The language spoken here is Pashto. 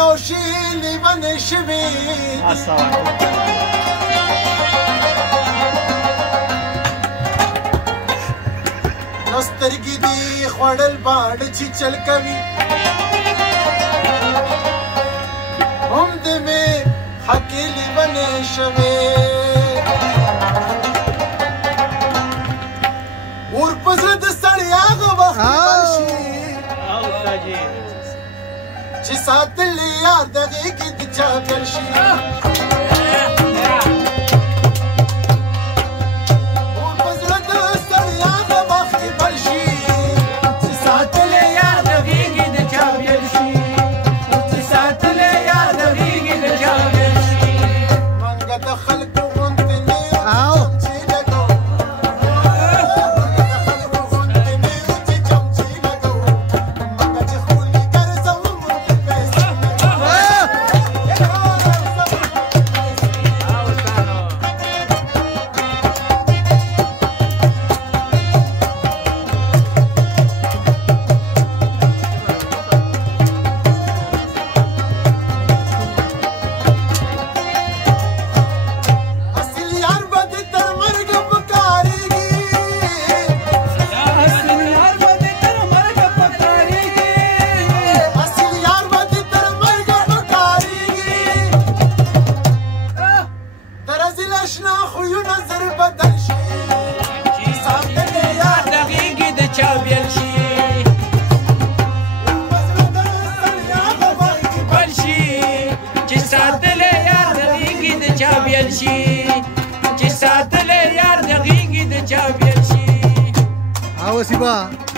یو شي لیونې شوي نو سترګې دي خوړل باڼه چې چل کوي هم د مې حقې لیونې شوې اور په زړه د سړي هغه وخت بل شي چې ساتلی یار د غېږې د چا بل شي اور په زړه د سړي هغه وخت بل شي چې ساتلی یار د غېږې د چا بل شي چې ساتلی یار د غېږې د چا بل شي منګه د خلکو غوندې نه Awas iba.